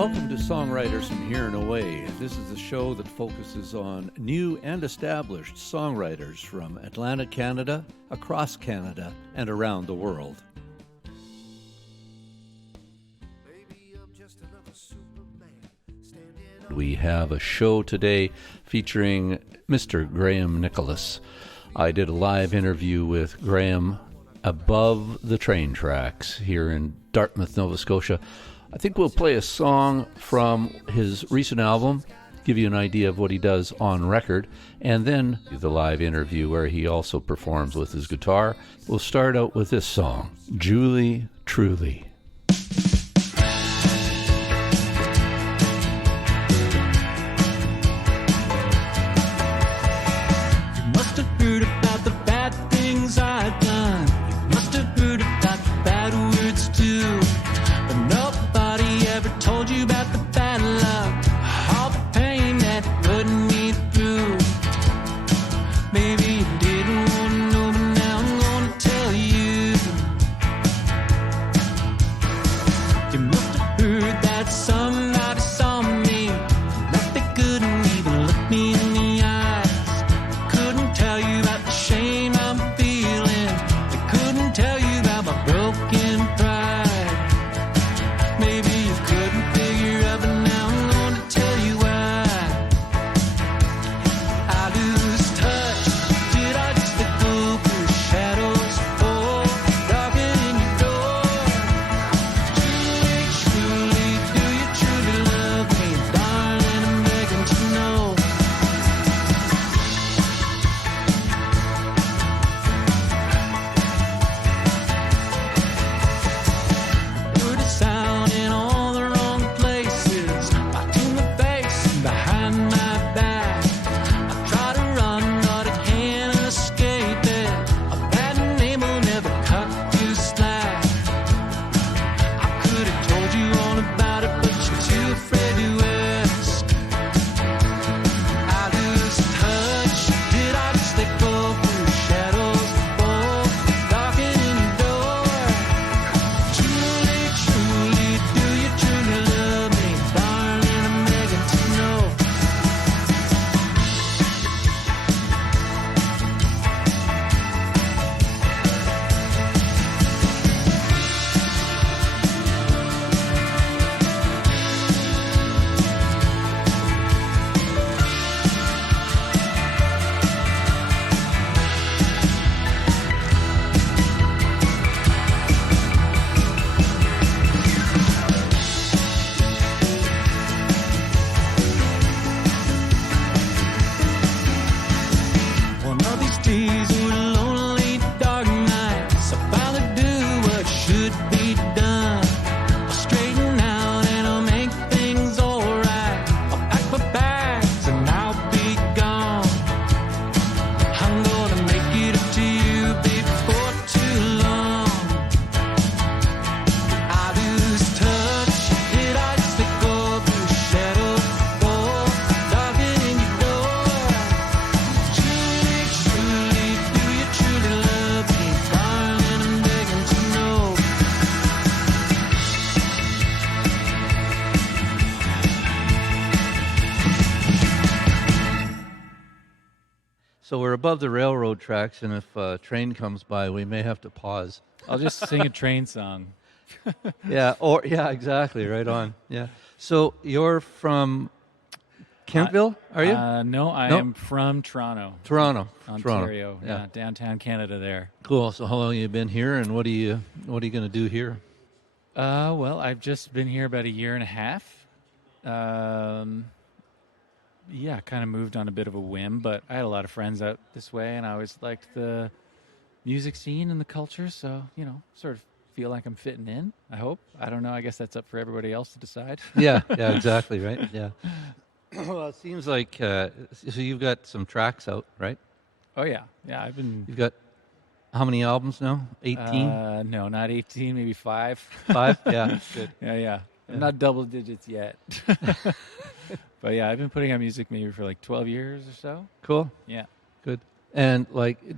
Welcome to Songwriters from Here and Away. This is the show that focuses on new and established songwriters from Atlantic Canada, across Canada, and around the world. We have a show today featuring Mr. Graham Nichols. I did a live interview with Graham above the train tracks here in Dartmouth, Nova Scotia. I think we'll play a song from his recent album, give you an idea of what he does on record, and then the live interview where he also performs with his guitar. We'll start out with this song, Julie Truly. So we're above the railroad tracks, and if a train comes by, we may have to pause. I'll just sing a train song. Yeah, exactly, right on. Yeah. So you're from Kentville, are you? No, I am from Toronto. Ontario. Toronto. Yeah, downtown Canada there. Cool. So how long have you been here, and what are you going to do here? Well, I've just been here about a year and a half. Kind of moved on a bit of a whim, but I had a lot of friends out this way, and I always liked the music scene and the culture, so, sort of feel like I'm fitting in, I hope. I don't know. I guess that's up for everybody else to decide. Yeah, exactly, right? Yeah. Well, it seems like, so you've got some tracks out, right? Oh, yeah. Yeah, You've got how many albums now? 18? No, not 18, maybe 5. 5? Yeah, good. Yeah. I'm not double digits yet. But yeah, I've been putting out music maybe for like 12 years or so. Cool. Yeah. Good. And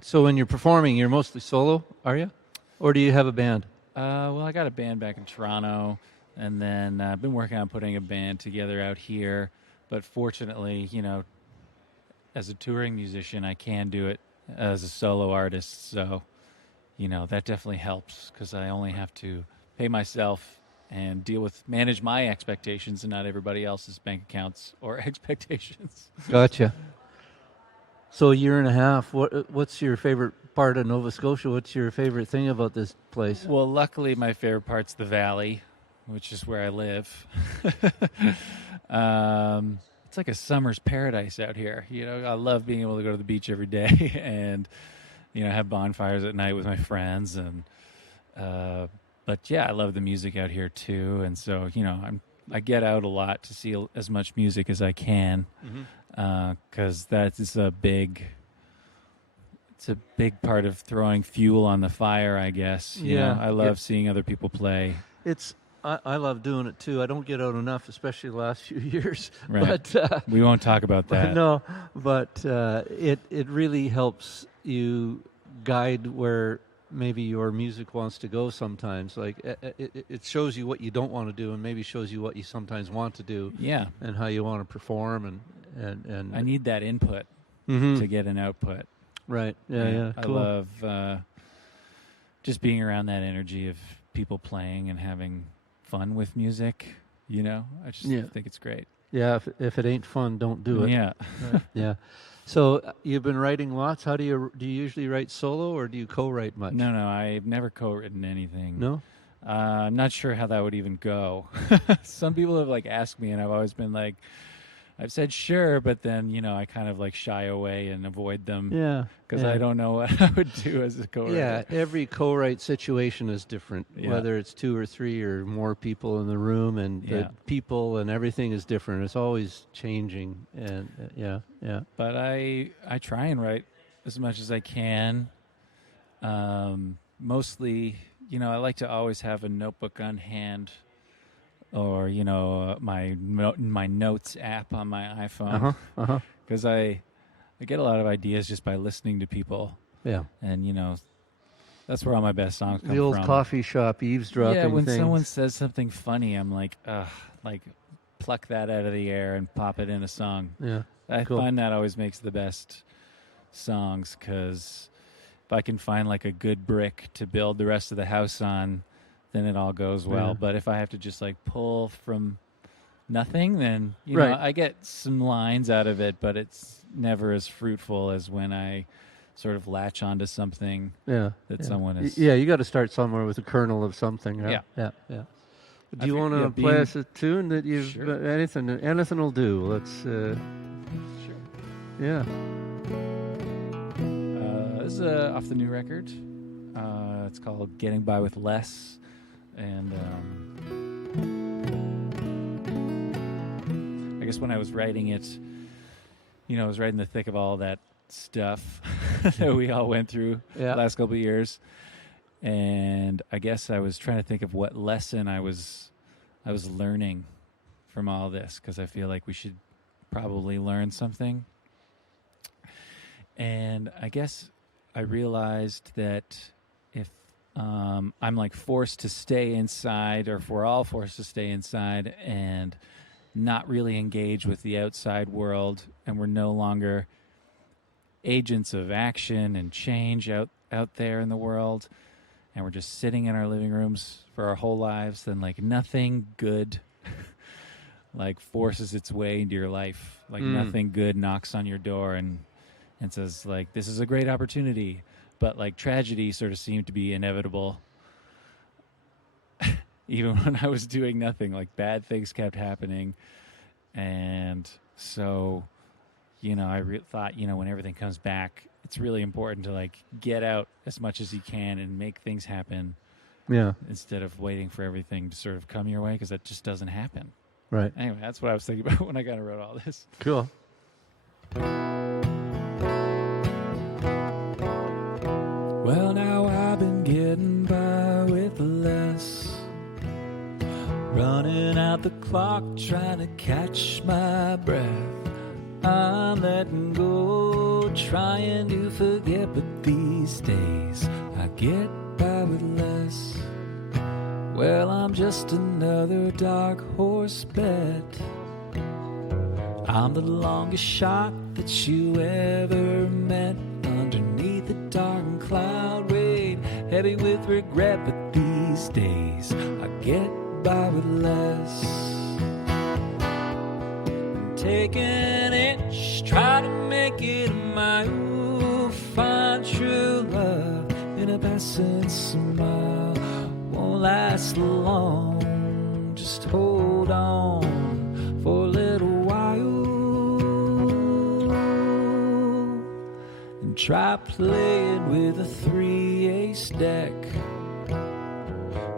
so when you're performing, you're mostly solo, are you? Or do you have a band? Well, I got a band back in Toronto. And then I've been working on putting a band together out here. But fortunately, as a touring musician, I can do it as a solo artist. So, that definitely helps because I only have to pay myself and manage my expectations and not everybody else's bank accounts or expectations. Gotcha. So a year and a half. What's your favorite part of Nova Scotia? What's your favorite thing about this place? Well, luckily, my favorite part's the valley, which is where I live. It's like a summer's paradise out here. I love being able to go to the beach every day and, have bonfires at night with my friends. And, but yeah, I love the music out here too. And so, I get out a lot to see as much music as I can. Because that is a big part of throwing fuel on the fire, I guess. I love seeing other people play. I love doing it too. I don't get out enough, especially the last few years. Right. But we won't talk about that. No, but it really helps you guide where maybe your music wants to go sometimes. Like it shows you what you don't want to do, and maybe shows you what you sometimes want to do. Yeah. And how you want to perform, and I need that input to get an output. Right. Yeah. Cool. I love just being around that energy of people playing and having fun with music. I just think it's great. Yeah. If it ain't fun, don't do it. Yeah. Right. Yeah. So you've been writing lots. How do you usually write solo, or do you co-write much? No, I've never co-written anything. No? I'm not sure how that would even go. Some people have asked me, and I've always been like, I've said sure, but then I kind of shy away and avoid them. Yeah. Because I don't know what I would do as a co-writer. Yeah, every co-write situation is different. Yeah. Whether it's 2 or 3 or more people in the room, and the people and everything is different. It's always changing, and yeah. But I try and write as much as I can. Mostly, I like to always have a notebook on hand, or my notes app on my iPhone. Because I get a lot of ideas just by listening to people. Yeah. And that's where all my best songs come from. The old coffee shop eavesdropping. Yeah, when things. someone says something funny, I'm like, pluck that out of the air and pop it in a song. Yeah. I find that always makes the best songs, because if I can find a good brick to build the rest of the house on, then it all goes well. Yeah. But if I have to just pull from nothing, then I get some lines out of it, but it's never as fruitful as when I sort of latch onto something that someone is. Yeah, you got to start somewhere with a kernel of something. Right? Yeah. Do you want to play us a tune that you've sure. Anything will do. Let's. Sure. Yeah. This is off the new record. It's called "Getting By with Less," and I guess when I was writing it, I was right in the thick of all that stuff that we all went through the last couple of years, and I guess I was trying to think of what lesson I was learning from all this, because I feel like we should probably learn something. And I guess I realized that if I'm forced to stay inside, or if we're all forced to stay inside and not really engage with the outside world, and we're no longer agents of action and change out there in the world, and we're just sitting in our living rooms for our whole lives, then nothing good forces its way into your life. Nothing good knocks on your door and says this is a great opportunity. But tragedy sort of seemed to be inevitable. Even when I was doing nothing, bad things kept happening. And so, I thought, when everything comes back, it's really important to get out as much as you can and make things happen. Yeah. Instead of waiting for everything to sort of come your way, because that just doesn't happen. Right. Anyway, that's what I was thinking about when I kind of wrote all this. Cool. Well, now I've been getting by with less, running out the clock, trying to catch my breath. I'm letting go, trying to forget, but these days I get by with less. Well, I'm just another dark horse bet. I'm the longest shot that you ever met. Underneath the dark cloud weight, heavy with regret, but these days I get by with less. Take an inch, try to make it a mile. Find true love in a passing smile. Won't last long, just hold on for a little while. And try playing with a 3-ace deck.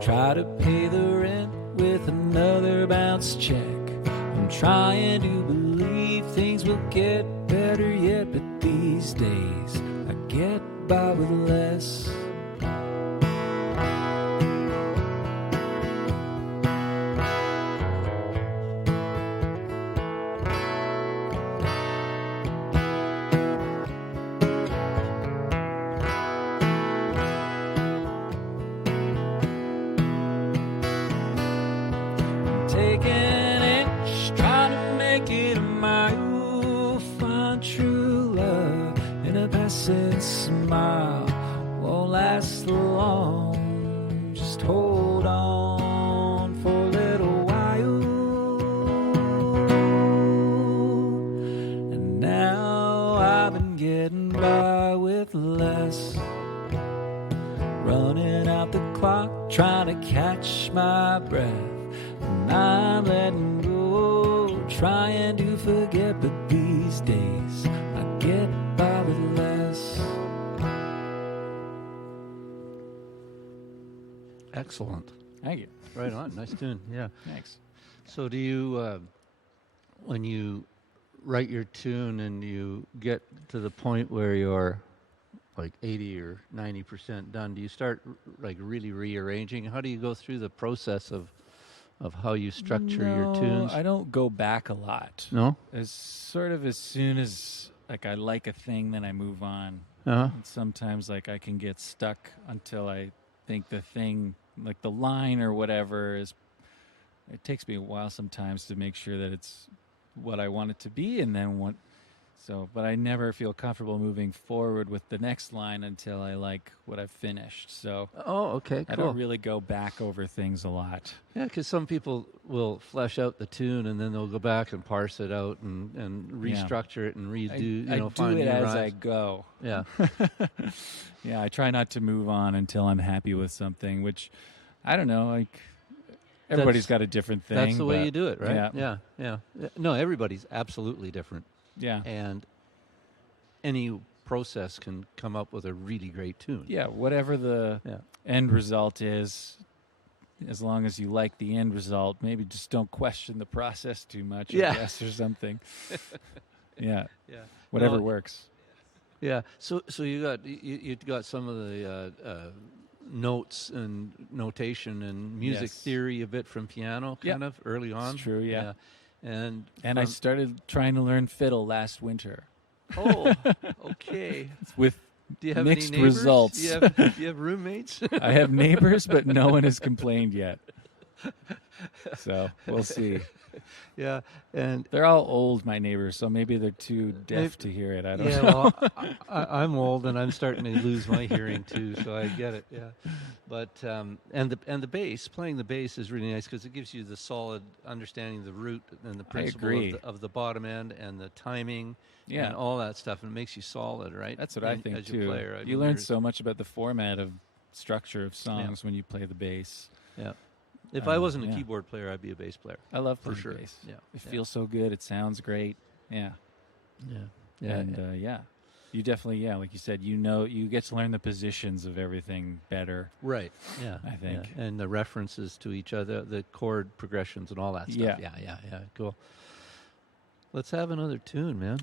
Try to pay the rent with another bounce check. I'm trying to believe things will get better yet, but these days I get by with less. Take an inch, try to make it a mile. Find true love in a passing smile. Won't last long, just hold on for a little while. And now I've been getting by with less. Running out the clock, trying to catch my breath. And I'm letting go, trying to forget, but these days I get by with less. Excellent. Thank you. Right on. Nice tune. Yeah. Thanks. So do you, when you write your tune and you get to the point where you're like 80 or 90% done, do you start like really rearranging? How do you go through the process of how you structure your tunes? I don't go back a lot. No? As soon as like I like a thing, then I move on. Uh-huh. And sometimes like I can get stuck until I think the thing, like the line or whatever is, it takes me a while sometimes to make sure that it's what I want it to be, and then but I never feel comfortable moving forward with the next line until I like what I've finished. So Oh, okay, cool. I don't really go back over things a lot. Yeah, because some people will flesh out the tune and then they'll go back and parse it out and restructure it and redo. I do find it new as rhymes. I go. Yeah. Yeah, I try not to move on until I'm happy with something, which I don't know, like everybody's got a different thing. That's the way you do it, right? Yeah. No, everybody's absolutely different. Yeah. And any process can come up with a really great tune. Yeah, whatever the end result is, as long as you like the end result, maybe just don't question the process too much, I guess, or something. Yeah. Whatever works. Yeah. So you got some of the notes and notation and music theory a bit from piano kind of early on. It's true, yeah. And I started trying to learn fiddle last winter. Oh, okay. With Do you have mixed any neighbors? results. Do you have roommates? I have neighbors, but no one has complained yet. So we'll see. Yeah, and they're all old, my neighbors, so maybe they're too deaf to hear it. I don't know. Well, I'm old and I'm starting to lose my hearing too, so I get it. Yeah, but and the bass, playing the bass is really nice because it gives you the solid understanding of the root and the principle of the bottom end and the timing. Yeah. And all that stuff, and it makes you solid, right? That's what I think as too. You play, right? You learn so much about the format of structure of songs when you play the bass. Yeah. If I wasn't a keyboard player, I'd be a bass player. I love playing for sure. bass. Yeah. It feels so good. It sounds great. Yeah. Yeah. And you definitely, like you said, you get to learn the positions of everything better. Right. Yeah. I think. Yeah. And the references to each other, the chord progressions and all that stuff. Yeah. Cool. Let's have another tune, man.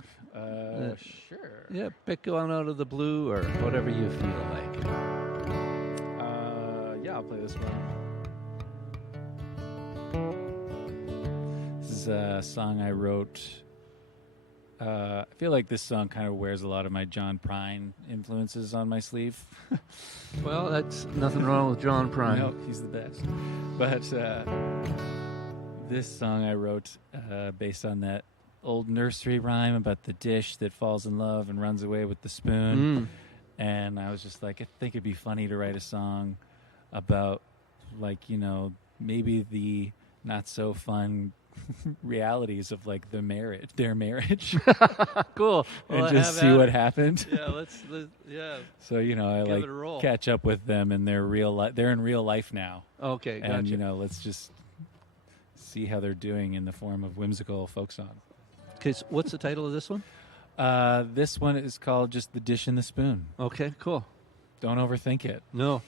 Sure. Yeah, pick one out of the blue or whatever you feel like. I'll play this one. This is a song I wrote I feel like this song kind of wears a lot of my John Prine influences on my sleeve. Well, that's nothing wrong with John Prine. No, he's the best. But this song I wrote based on that old nursery rhyme about the dish that falls in love and runs away with the spoon. And I was just like, I think it'd be funny to write a song about, like, you know, maybe the not so fun realities of like their marriage. Cool. And just see what happened. Yeah, let's So, you know, I give like it a roll. catch up with them and they're in real life now. Okay, gotcha. And, you know, let's just see how they're doing in the form of whimsical folk song. Okay, so what's the title of this one? This one is called just The Dish and the Spoon. Okay, cool. Don't overthink it. No.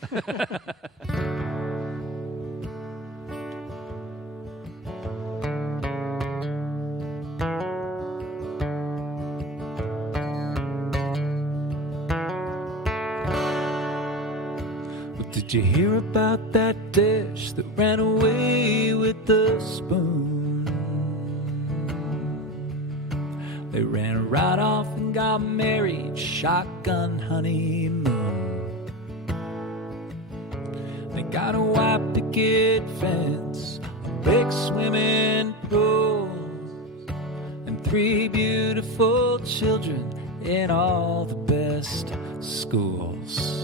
Did you hear about that dish that ran away with the spoon? They ran right off and got married, shotgun honeymoon. They got a white picket fence, a big swimming pool, and 3 beautiful children in all the best schools.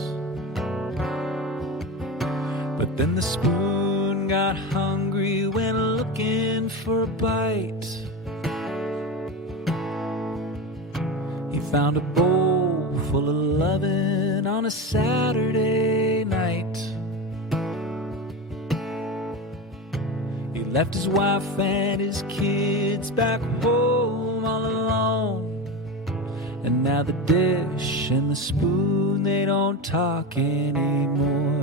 But then the spoon got hungry, went looking for a bite. He found a bowl full of lovin' on a Saturday night. He left his wife and his kids back home all alone. And now the dish and the spoon, they don't talk anymore.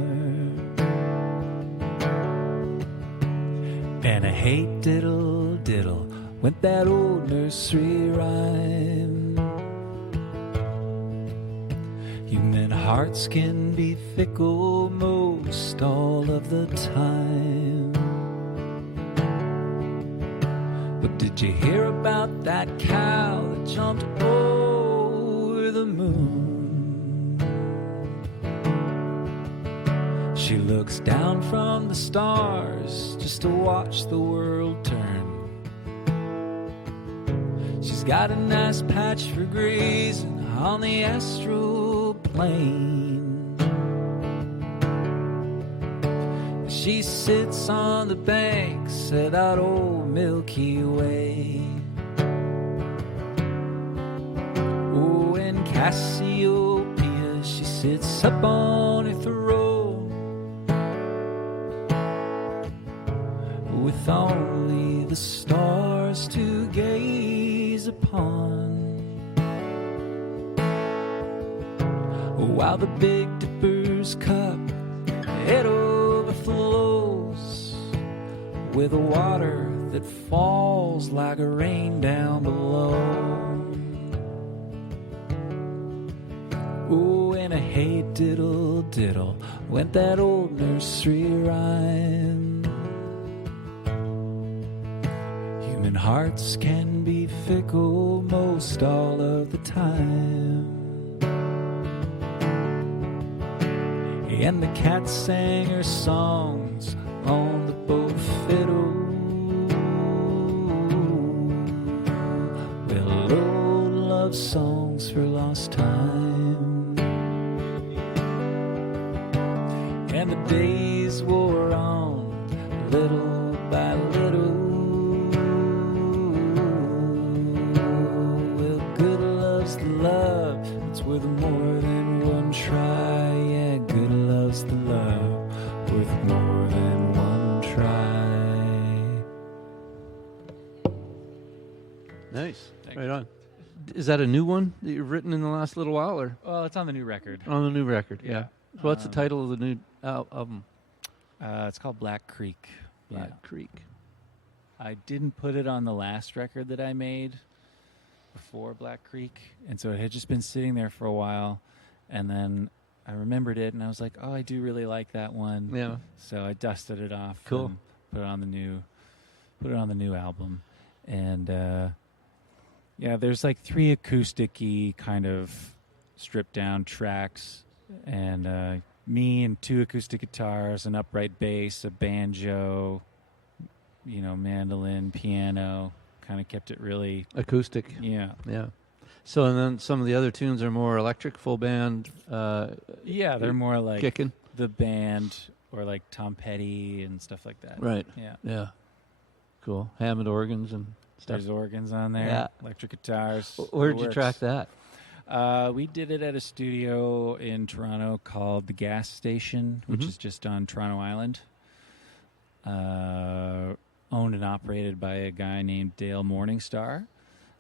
And a hey diddle diddle went that old nursery rhyme. Human hearts can be fickle most all of the time. But did you hear about that cow that jumped over the moon? She looks down from the stars just to watch the world turn. She's got a nice patch for grazing on the astral plane. She sits on the banks of that old Milky Way. Oh, in Cassiopeia, she sits up on her throne, with only the stars to gaze upon, while the Big Dipper's cup, it overflows with water that falls like rain down below. Oh, and a hey diddle diddle went that old nursery rhyme. Human hearts can be fickle most all of the time. And the cat sang her songs on the bow fiddle. Well, old love songs for lost time. And the days wore on little by little. Well, good love's the love, it's worth more than one try. Yeah, good love's the love, worth more than one try. Nice. Thanks. Right on. Is that a new one that you've written in the last little while, or Well, it's on the new record. on the new record? Yeah. So what's the title of the new album? It's called Black Creek. Black Yeah. Creek. I didn't put it on the last record that I made before Black Creek, and so it had just been sitting there for a while, and then I remembered it, and I was like, "Oh, I do really like that one." Yeah. So I dusted it off. Cool. And put it on the new album, and Yeah, there's like 3 acoustic-y kind of stripped down tracks, and me and 2 acoustic guitars, an upright bass, a banjo, mandolin, piano. Kind of kept it really acoustic. Yeah. Yeah. So, and then some of the other tunes are more electric, full band. Yeah, they're more like kicking. The band or like Tom Petty and stuff like that. Right. Yeah. Yeah. Cool. Hammond organs and stuff. There's organs on there. Yeah. Electric guitars. Where'd you track that? We did it at a studio in Toronto called The Gas Station, which is just on Toronto Island. Owned and operated by a guy named Dale Morningstar.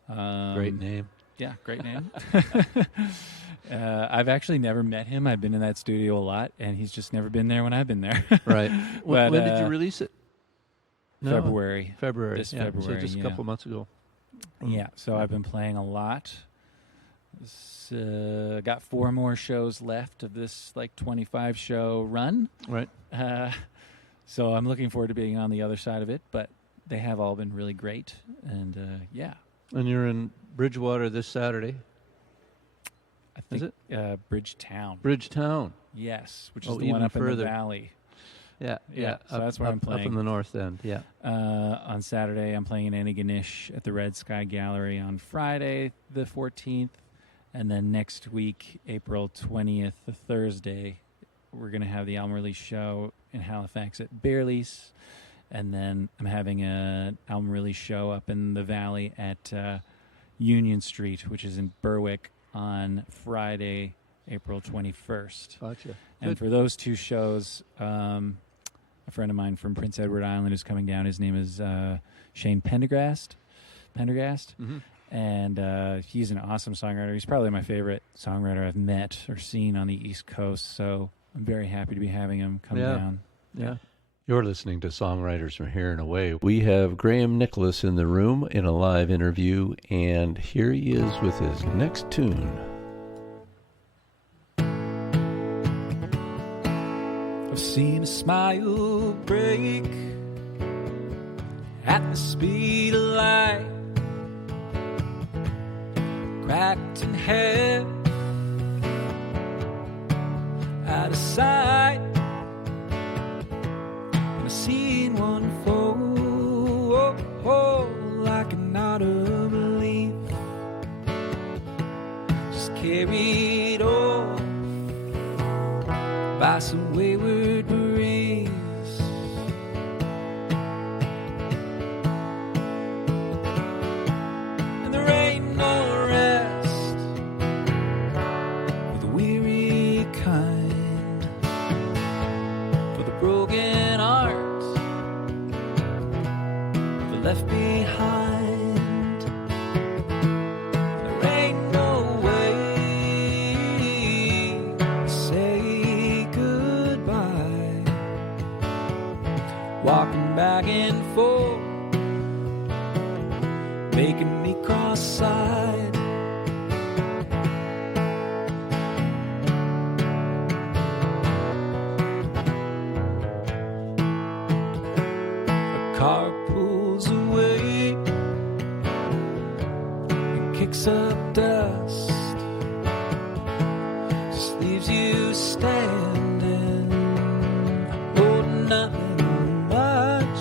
Great name. Yeah, great name. I've actually never met him. I've been in that studio a lot, and he's just never been there when I've been there. Right. When did you release it? No. February. This February. So just a couple months ago. Yeah, so I've been playing a lot. Got 4 more shows left of this 25 show run. Right. So I'm looking forward to being on the other side of it, but they have all been really great, and yeah. And you're in Bridgewater this Saturday. I think, is it? Bridgetown. Bridgetown. Yes, which is the one up further. in the valley. Yeah. So that's where I'm playing. Up in the north end, yeah. On Saturday, I'm playing in Antigonish at the Red Sky Gallery on Friday, the 14th. And then next week, April 20th, the Thursday, we're going to have the album release show in Halifax at Bearley's. And then I'm having an album release show up in the valley at Union Street, which is in Berwick, on Friday, April 21st. Gotcha. And Good. for those 2 shows, a friend of mine from Prince Edward Island is coming down. His name is Shane Pendergast. Mm-hmm. And he's an awesome songwriter. He's probably my favorite songwriter I've met or seen on the East Coast. So I'm very happy to be having him come down. Yeah. You're listening to Songwriters from Here and Away. We have Graham Nichols in the room in a live interview, and here he is with his next tune. I've seen a smile break at the speed of light, cracked in half, out of sight. And I seen one fall like an autumn leaf, just carried off by some wayward breeze. And there ain't no rest for the weary kind, for the broken heart, for the left behind. There ain't no way to say goodbye, walking back and forth, making me cross-eyed. A car pulls away and kicks up dust, just leaves you standing, holding nothing much.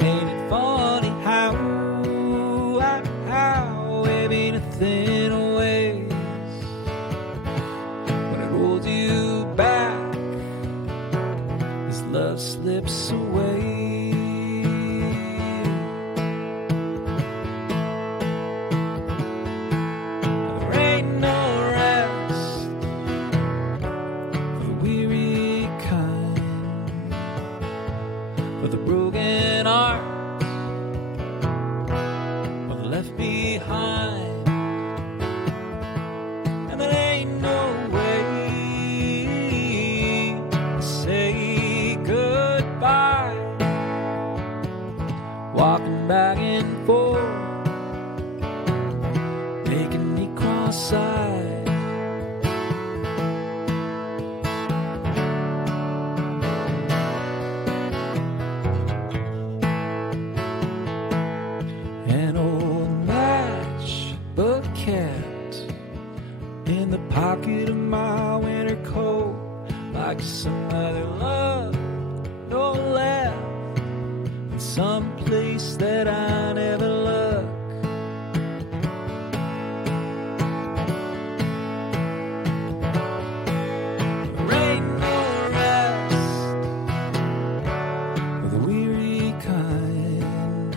Ain't it funny how maybe nothing weighs when it holds you back as love slips away. There ain't no rest for the weary kind, for the broken heart, for the left behind. And there ain't no way to say goodbye, walking back and forth, making me cross-eyed. An old man just some other love, no laugh, in some place that I never look. There ain't no rest for the weary kind,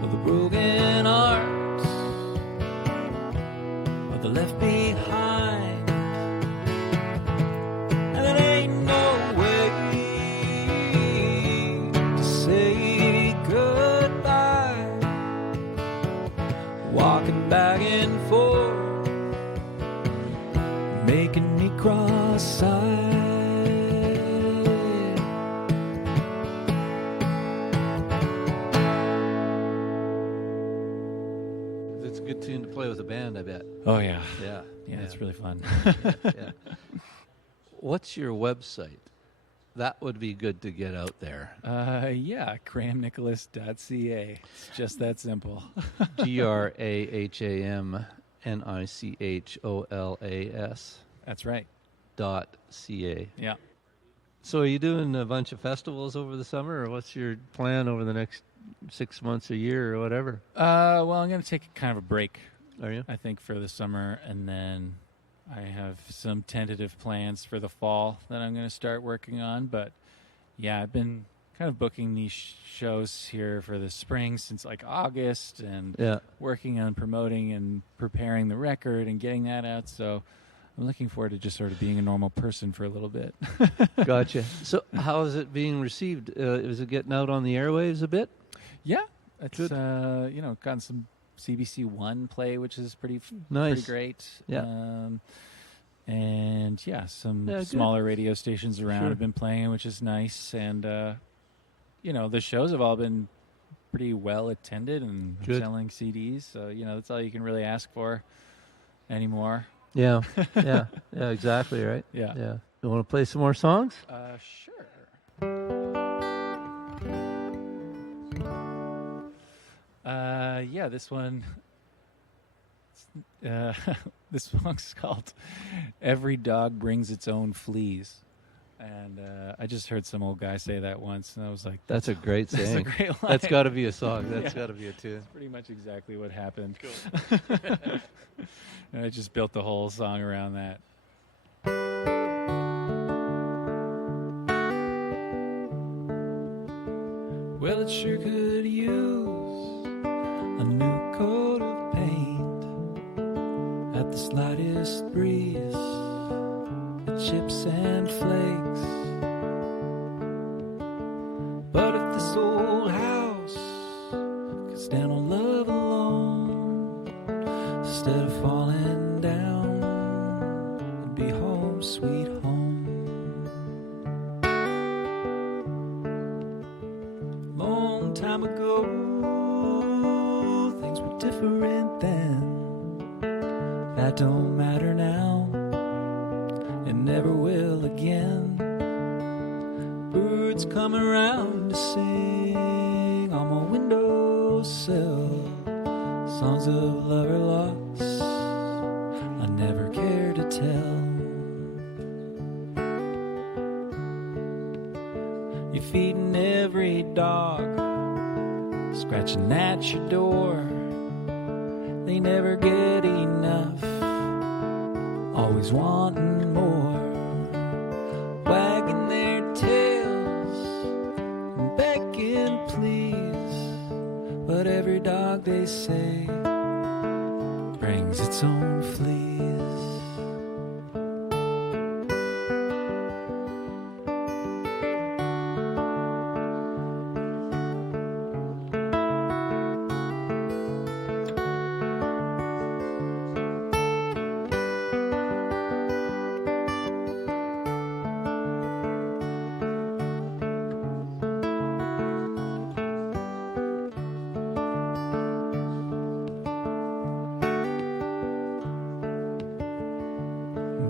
for the broken hearts, for the left behind. And it ain't no way to say goodbye, walking back and forth, making me cross-eyed. It's a good tune to play with a band, I bet. Oh yeah, Yeah. yeah, it's really fun. Yeah. What's your website? That would be good to get out there. Yeah, grahamnicholas.ca. It's just that simple. GRAHAMNICHOLAS That's right. .ca. Yeah. So are you doing a bunch of festivals over the summer, or what's your plan over the next 6 months, a year, or whatever? Well, I'm going to take kind of a break, Are you? I think, for the summer, and then I have some tentative plans for the fall that I'm going to start working on. But yeah, I've been kind of booking these shows here for the spring since like August, and Yeah. working on promoting and preparing the record and getting that out. So I'm looking forward to just sort of being a normal person for a little bit. Gotcha. So how is it being received? Is it getting out on the airwaves a bit? Yeah, it's Good. Gotten some CBC One play, which is pretty Nice. great. Yeah. And yeah, some Yeah, good. smaller radio stations around Sure. have been playing, which is nice. And the shows have all been pretty well attended and Good. selling CDs. So that's all you can really ask for anymore. Yeah. Yeah. Yeah, exactly, right? Yeah. Yeah. You want to play some more songs? Sure. Yeah, this one. This song's called "Every Dog Brings Its Own Fleas," and I just heard some old guy say that once, and I was like, That's a great "That's a saying. great line." That's got to be a song. That's Yeah. got to be a tune. That's pretty much exactly what happened. And I just built the whole song around that. Well, it sure could use a new coat of paint. At the slightest breeze, it chips and flakes. But if this old house could stand on love alone, instead of falling down, it'd be home sweet home. Long time ago, things were different then. That don't matter now, it never will again. Birds come around to sing on my windowsill, songs of love or loss I never care to tell. You're feeding every dog, scratching at your door. They never get enough, always wanting more. Wagging their tails and begging please, but every dog, they say, brings its own fleas.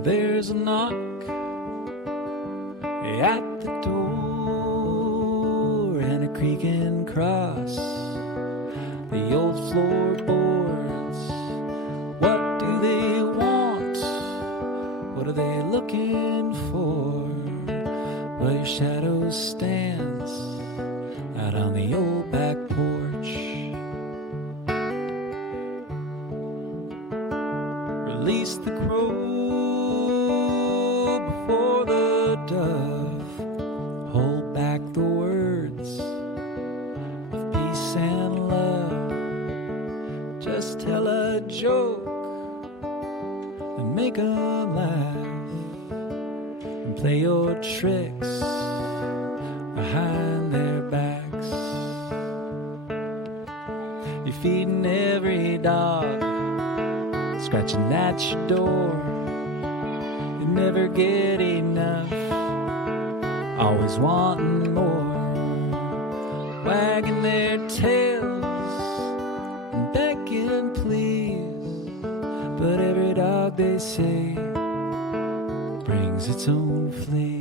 There's a knock at the door and a creaking cross the old floorboards. What do they want? What are they looking for? your shadow stands out on the old back porch. Release the crow before the dove. Hold back the words of peace and love. Just tell a joke and make 'em laugh, and play your tricks behind their backs. You're feeding every dog, scratching at your door. You never get enough, always wanting more. Wagging their tails and begging please, but every dog they say brings its own fleas.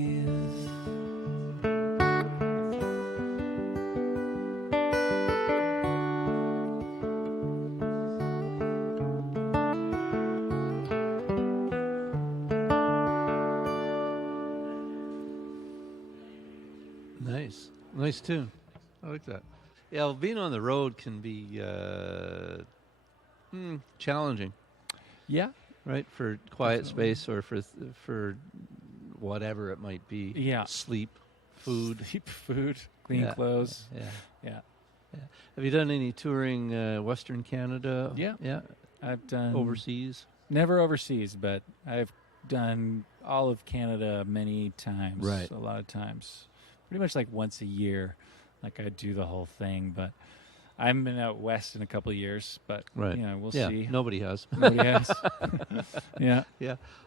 Nice tune. I like that. Yeah, well, being on the road can be challenging. Yeah. Right, for quiet space or for whatever it might be. Yeah. Sleep, food, clean clothes. Yeah. Have you done any touring Western Canada? Yeah. I've done overseas. Never overseas, but I've done all of Canada many times. Right. A lot of times. Pretty much like once a year, like I do the whole thing. But I haven't been out west in a couple of years, but we'll see. Nobody has. Nobody has. Yeah.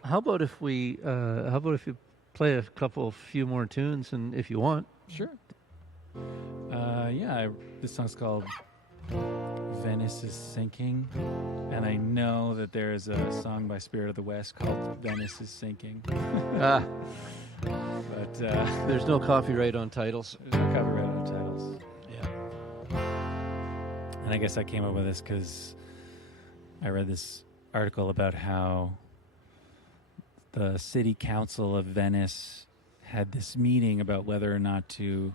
How about if you play a few more tunes, and if you want, sure. This song's called Venice is Sinking, and I know that there is a song by Spirit of the West called Venice is Sinking. But there's no copyright on titles. There's no copyright on titles. Yeah. And I guess I came up with this because I read this article about how the city council of Venice had this meeting about whether or not to,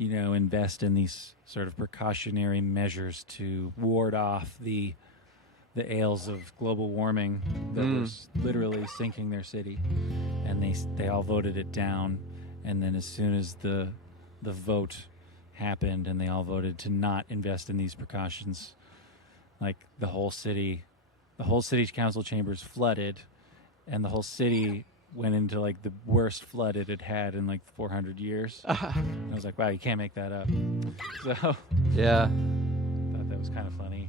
invest in these sort of precautionary measures to ward off the ails of global warming that was literally sinking their city. And they all voted it down, and then as soon as the vote happened and they all voted to not invest in these precautions, like the whole city's council chambers flooded, and the whole city went into like the worst flood it had had in like 400 years. And I was like, wow, you can't make that up. So yeah, thought that was kind of funny.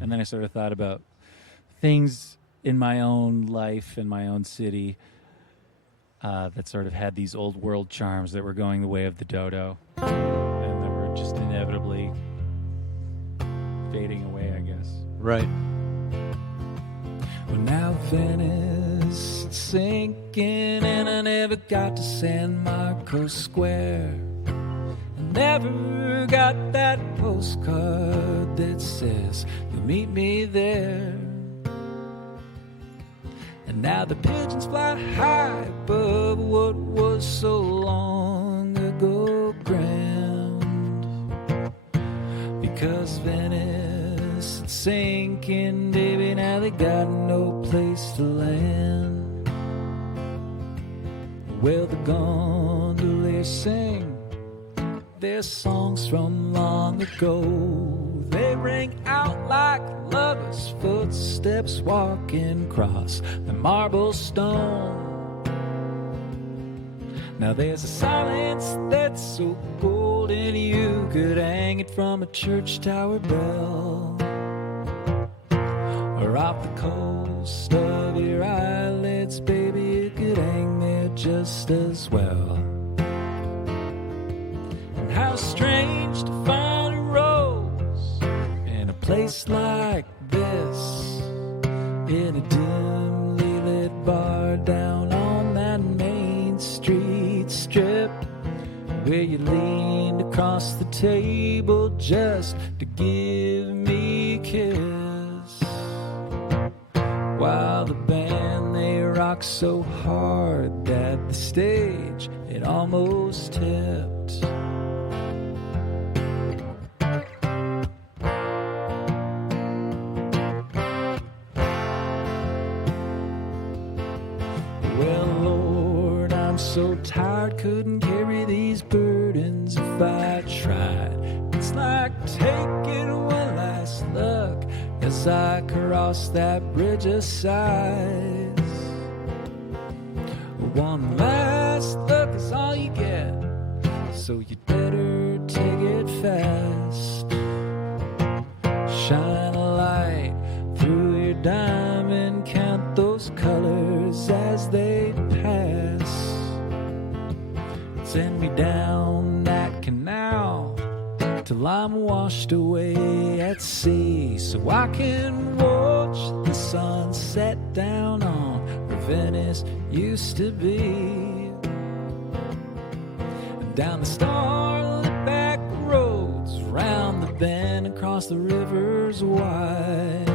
And then I sort of thought about things in my own life, in my own city, that sort of had these old world charms that were going the way of the dodo, and that were just inevitably fading away, I guess. Right. Well, now Venice is sinking, and I never got to San Marcos Square. Never got that postcard that says you'll meet me there. And now the pigeons fly high above what was so long ago grand. Because Venice is sinking, baby, now they got no place to land. Well, the gondoliers sing their songs from long ago. They ring out like lovers' footsteps walking across the marble stone. Now there's a silence that's so golden you could hang it from a church tower bell, or off the coast of your eyelids, baby, you could hang there just as well. How strange to find a rose in a place like this, in a dimly lit bar down on that Main Street strip, where you leaned across the table just to give me a kiss, while the band rocked so hard that the stage, it almost tipped. Well, Lord, I'm so tired, couldn't carry these burdens if I tried. It's like taking one last look as I cross that bridge of sighs. One last look is all you get, so you better take it fast. Shine a light through your diamond, count those colors as they pass. Send me down that canal till I'm washed away at sea, so I can watch the sun set down on where Venice used to be. Down the starlit back roads, round the bend, across the rivers wide.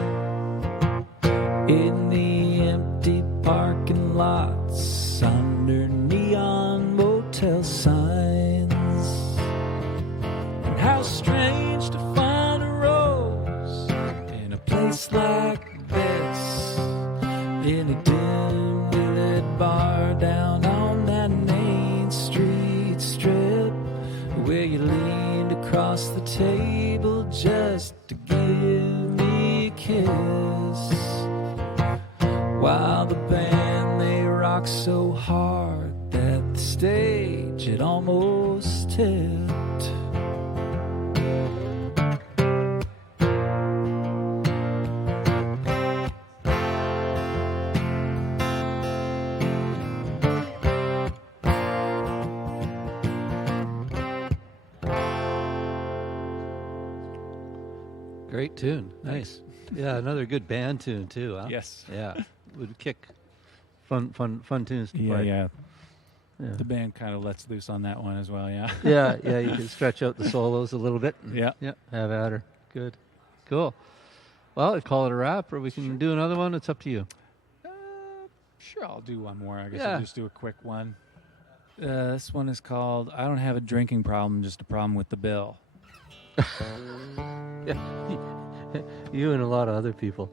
In the empty parking lots, under neon motel signs. And how strange to find a rose in a place like this, in a dimly lit bar down on that Main Street strip, where you leaned across the table just to give me a kiss. While the band, they rock so hard that the stage, it almost tipped. Great tune. Nice. Yeah, another good band tune too, huh? Yes. Yeah. Would kick. Fun tunes to play. Yeah. The band kind of lets loose on that one as well, yeah. Yeah, you can stretch out the solos a little bit. Yeah. Have at her. Good. Cool. Well, I'd call it a wrap, or we can do another one. It's up to you. Sure, I'll do one more. I guess Yeah. I'll just do a quick one. This one is called I Don't Have a Drinking Problem, Just a Problem with the Bill. Yeah. You and a lot of other people.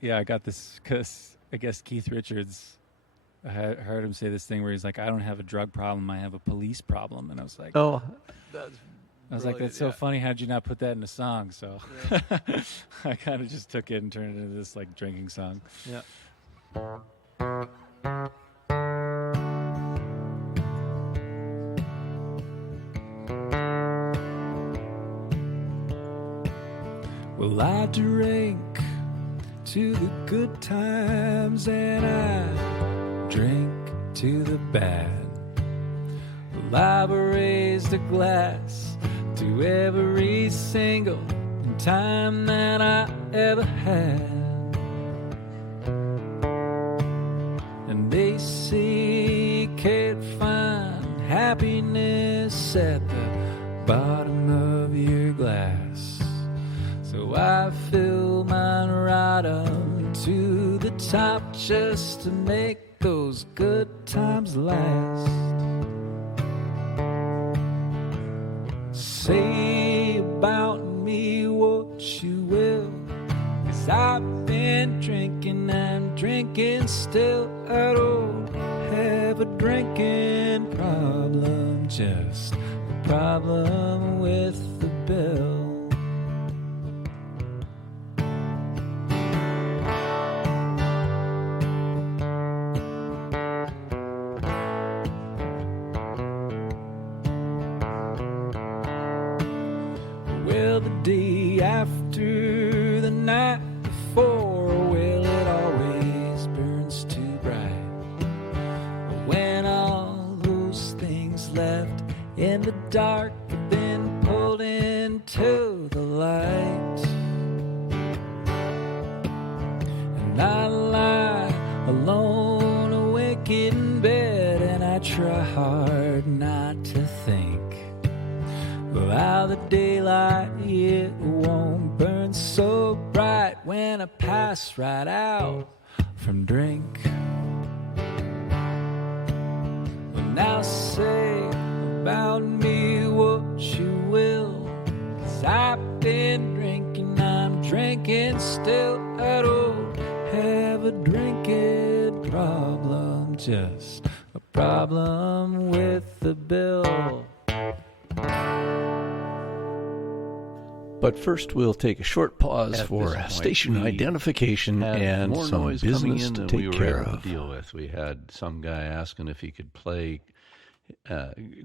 Yeah, I got this because I guess Keith Richards, I heard him say this thing where he's like, I don't have a drug problem, I have a police problem. And I was like, Oh, that's so funny. How'd you not put that in a song? So I kind of just took it and turned it into this like drinking song. Yeah. Well, I drink to the good times and I drink to the bad. Well, I've raised a glass to every single time that I ever had. And they say you can't find happiness at the bottom of your glass. So I fill mine right up to the top just to make those good times last. Say about me what you will, 'cause I've been drinking and drinking still. I don't have a drinking problem, just a problem with the bill. Well, the day after the night before, well, it always burns too bright. When all those things left in the dark have been pulled into the light, and I lie alone awake in bed, and I try hard not to think. Well, how the daylight, it won't burn so bright when when I pass right out from drink. Well, now say about me what you will, 'cause I've been drinking, I'm drinking still. I don't have a drinking problem, just a problem with the bill. But first, we'll take a short pause At for this point, station we identification and more some noise coming business in to than take we were care able of. to deal with. We had some guy asking if he could play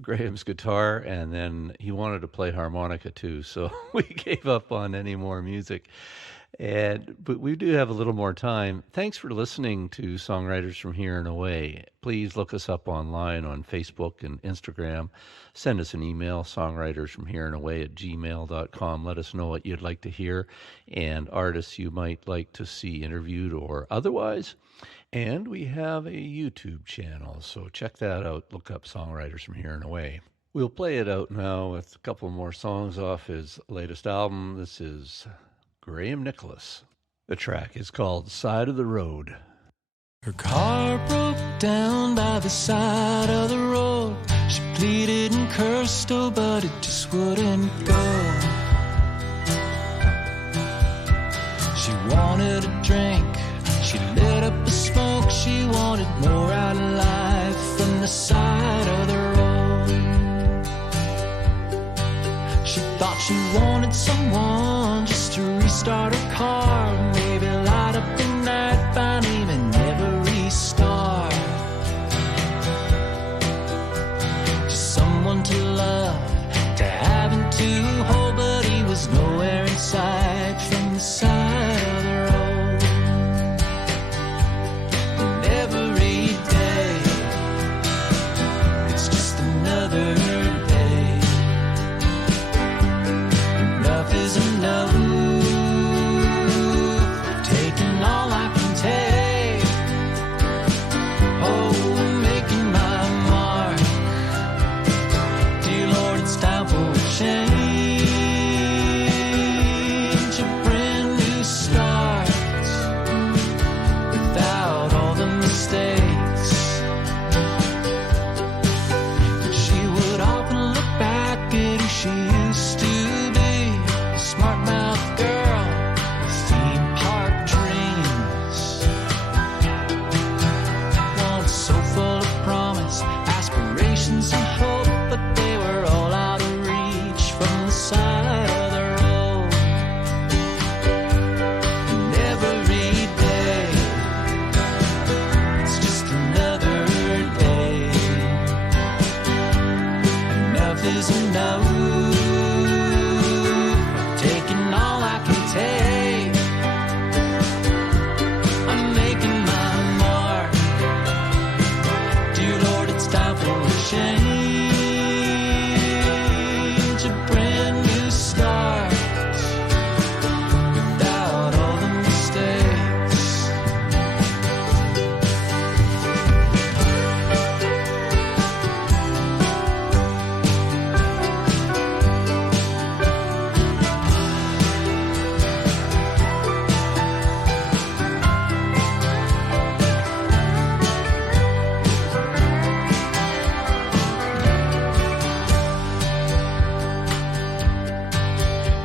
Graham's guitar, and then he wanted to play harmonica too, so we gave up on any more music. But we do have a little more time. Thanks for listening to Songwriters from Here and Away. Please look us up online on Facebook and Instagram. Send us an email, songwritersfromhereandaway@gmail.com. Let us know what you'd like to hear and artists you might like to see interviewed or otherwise. And we have a YouTube channel, so check that out. Look up Songwriters from Here and Away. We'll play it out now with a couple more songs off his latest album. This is Graham Nichols. The track is called Side of the Road. Her car broke down by the side of the road. She pleaded and cursed, oh, but it just wouldn't go. She wanted a drink, she lit up a smoke. She wanted more out of life from the side of the road. She thought she wanted someone just to restart her car, maybe light up the night, find him and never restart. Just someone to love, to have and to hold, but he was nowhere in sight from the side of the road. And every day, it's just another day. Enough is enough. Taking all I can take. Oh, I'm making my mark. Dear Lord, it's time for a change, a brand new start, without all the mistakes. But she would often look back at who she used to be, a smart-mouthed girl with theme park dreams. Once so full of promise, aspirations and hope, but they were all out of reach from the side of the road. And every day, it's just another day. Enough is enough. Taking all I can take. I'm making my mark. Dear Lord, it's time for a change, a brand new start, without all the mistakes.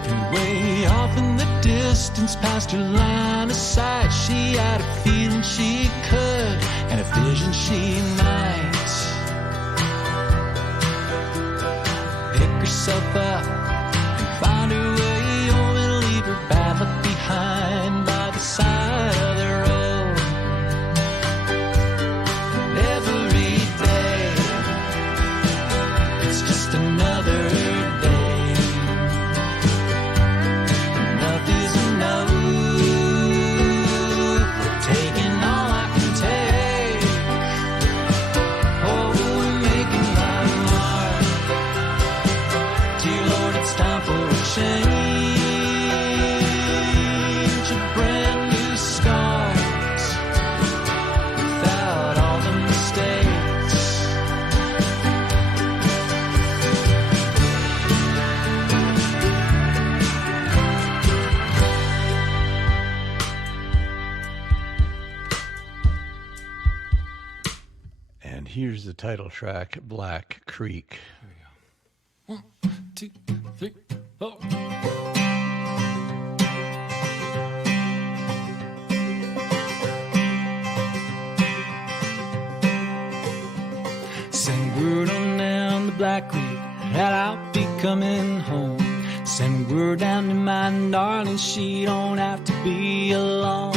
And way off in the distance, past her line of sight, she had a feeling she could, and a vision she might pick herself up and find her way home and leave her bad luck behind by the side of the road. And every day, it's just another day. Enough is enough. Taking all I can take. Oh, I'm making my mark. Dear Here's the title track, Black Creek. Here we go. 1, 2, 3, 4. Send word on down the Black Creek that I'll be coming home. Send word down to my darling, she don't have to be alone.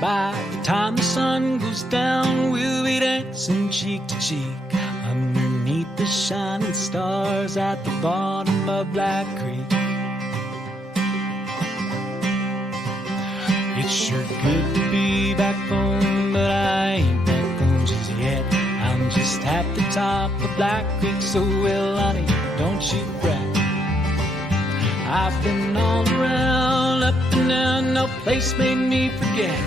By the time the sun goes down, we'll be dancing cheek to cheek underneath the shining stars at the bottom of Black Creek. It's sure good to be back home, but I ain't back home just yet. I'm just at the top of Black Creek, so well, honey, don't you fret. I've been all around, up and down, no place made me forget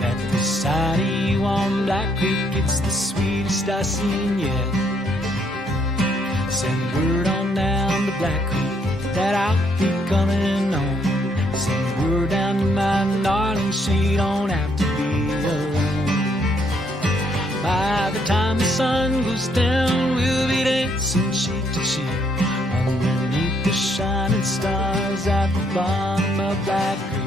that beside of you on Black Creek, it's the sweetest I've seen yet. Send word on down to Black Creek that I'll be coming home. Send word down to my darling, she don't have to be alone. By the time the sun goes down, we'll be dancing cheek to cheek underneath the shining stars at the bottom of Black Creek.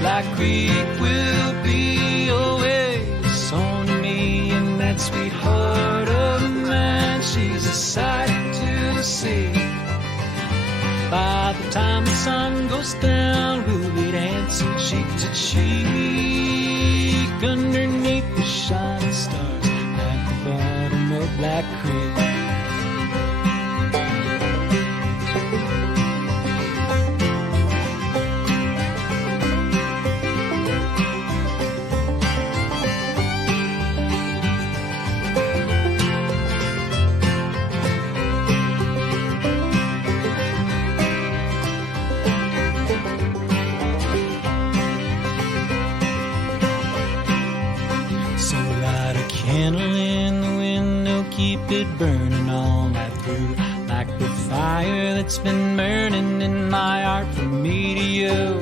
Black Creek will be always home to me, and that sweetheart of mine, she's a sight to see. By the time the sun goes down, we'll be dancing cheek to cheek underneath the shining stars at the bottom of Black Creek. It burning all night through, like the fire that's been burning in my heart from me to you.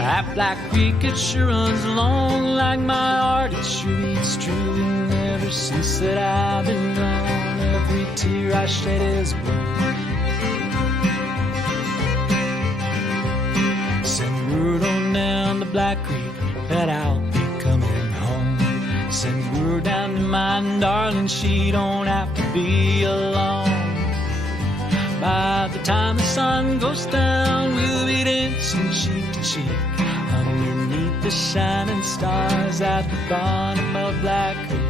At Black Creek it sure runs long, like my heart it sure beats true. And ever since that I've been gone, every tear I shed is blue. Send word on down to Black Creek that I'll be coming home. Send word down to my darling, she don't have to be alone. By the time the sun goes down, we'll be dancing cheek to cheek underneath the shining stars at the bottom of Black Creek.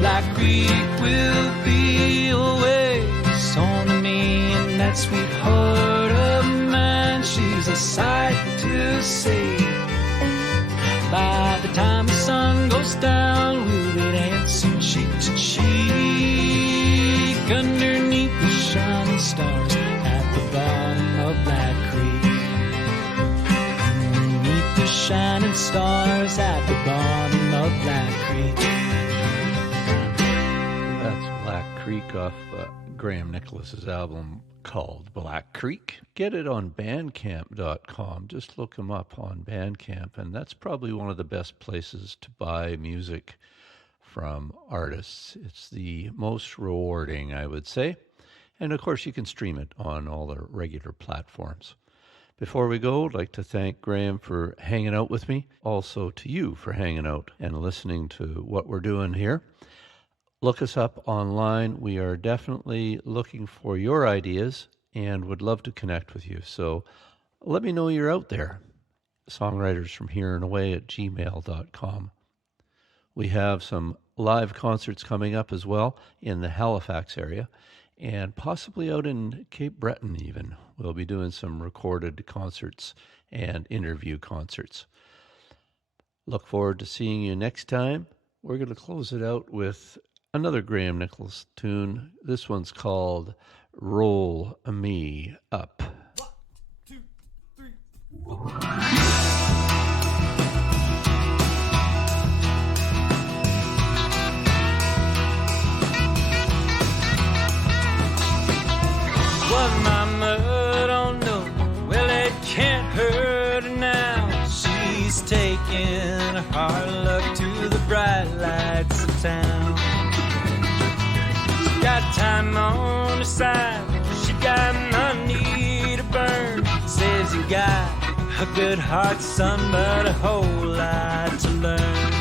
Black Creek will be always home to me, and that sweetheart of mine, she's a sight to see. By the time the sun goes down, we'll be dancing cheek to cheek underneath the shining stars at the bottom of Black Creek. Underneath the shining stars at the bottom of Black Creek. That's Black Creek off Graham Nicholas's album called Black Creek. Get it on bandcamp.com. Just look him up on Bandcamp, and that's probably one of the best places to buy music from artists. It's the most rewarding, I would say. And of course, you can stream it on all the regular platforms. Before we go, I'd like to thank Graham for hanging out with me. Also to you for hanging out and listening to what we're doing here. Look us up online. We are definitely looking for your ideas and would love to connect with you. So let me know you're out there. Songwriters from here and away at gmail.com. We have some live concerts coming up as well in the Halifax area and possibly out in Cape Breton even. We'll be doing some recorded concerts and interview concerts. Look forward to seeing you next time. We're going to close it out with another Graham Nichols tune. This one's called Roll Me Up. 1, 2, 3, 4. What mama don't know, well, it can't hurt her now. She's taking her heart side. She got money to burn. Says you got a good heart, son, but a whole lot to learn.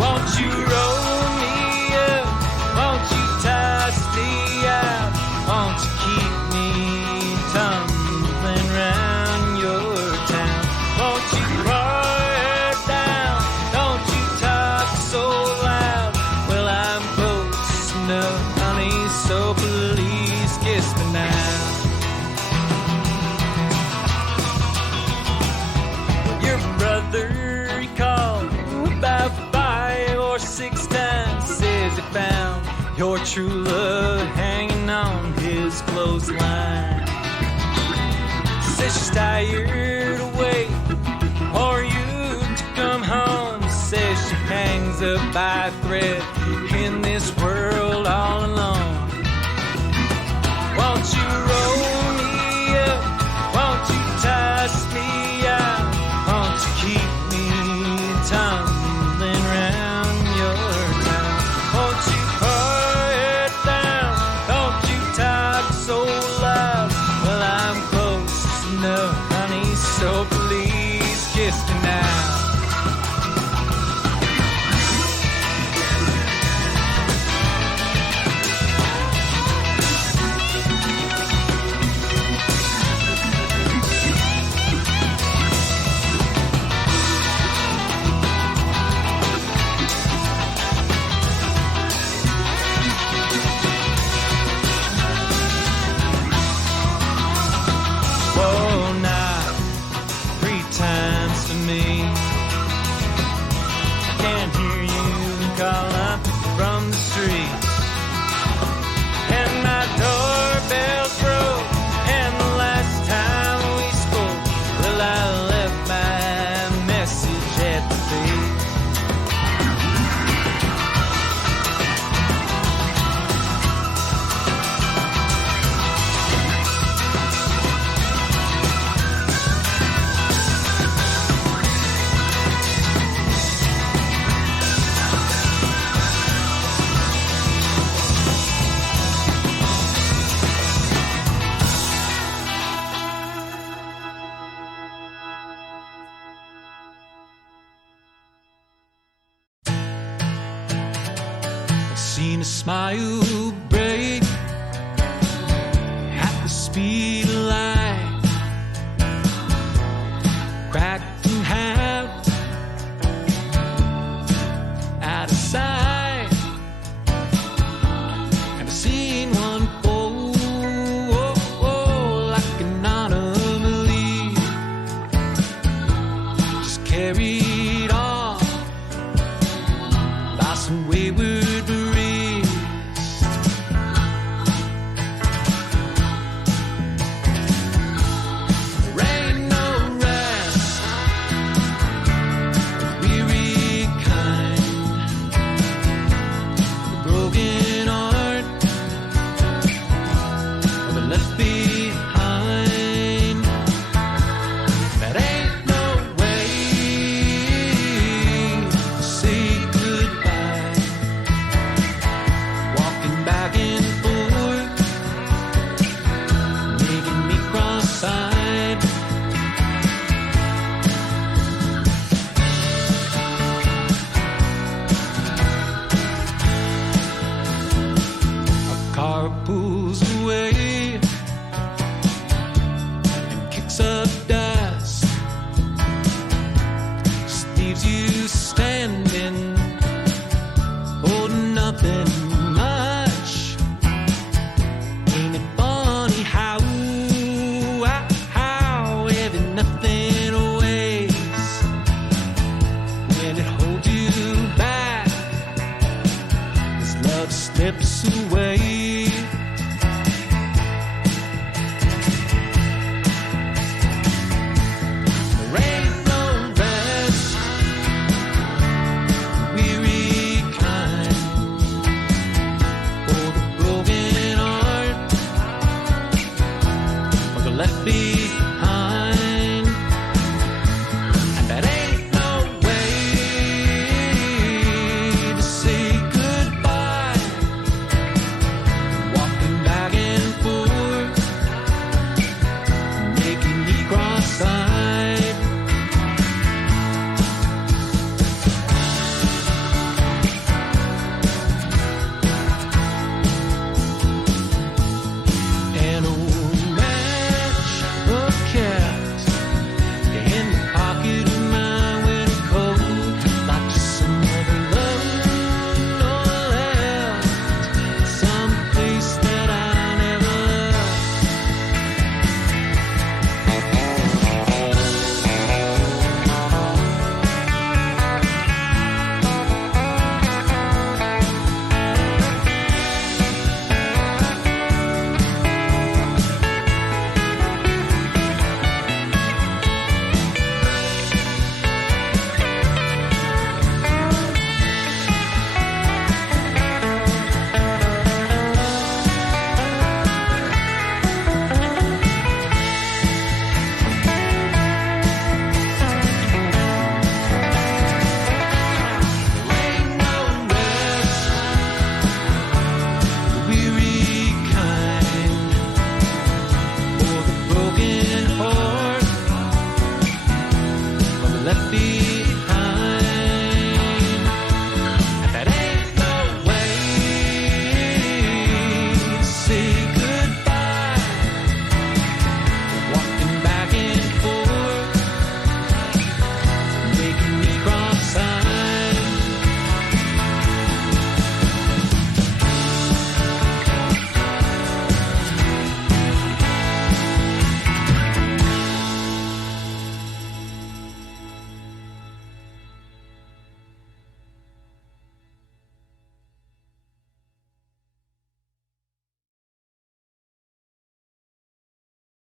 Won't you roll me up? Won't you toss me out? Won't you keep me tumbling round your town? Won't you pour it down? Don't you talk so loud. Well, I'm close enough, honey, so please kiss me now. Your brother, he called about 5 or 6 times. Says he found your true love hanging on his clothesline. Says she's tired of waiting for you to come home. Says she hangs up by a thread in this world all alone. Won't you roll me up? Won't you toss me out? Won't you keep me tumbling round your town? Won't you pour it down? Don't you talk so loud. Well, I'm close enough, honey, so please kiss me now. Oh, not 3 times to me. I can't hear you call up from the street. And my doorbell's broke. And the last time we spoke, well, I left my message at the gate. Seen a smile break at the speed of light, cracked in half, out of sight, and I seen one fall like an autumn leaf, just carried off by some wayward breeze. There ain't no rest, weary kind, the broken heart of the left behind. That ain't no way to say goodbye. Walking back and forth, making me cross-eyed. A car pulls away and kicks up down.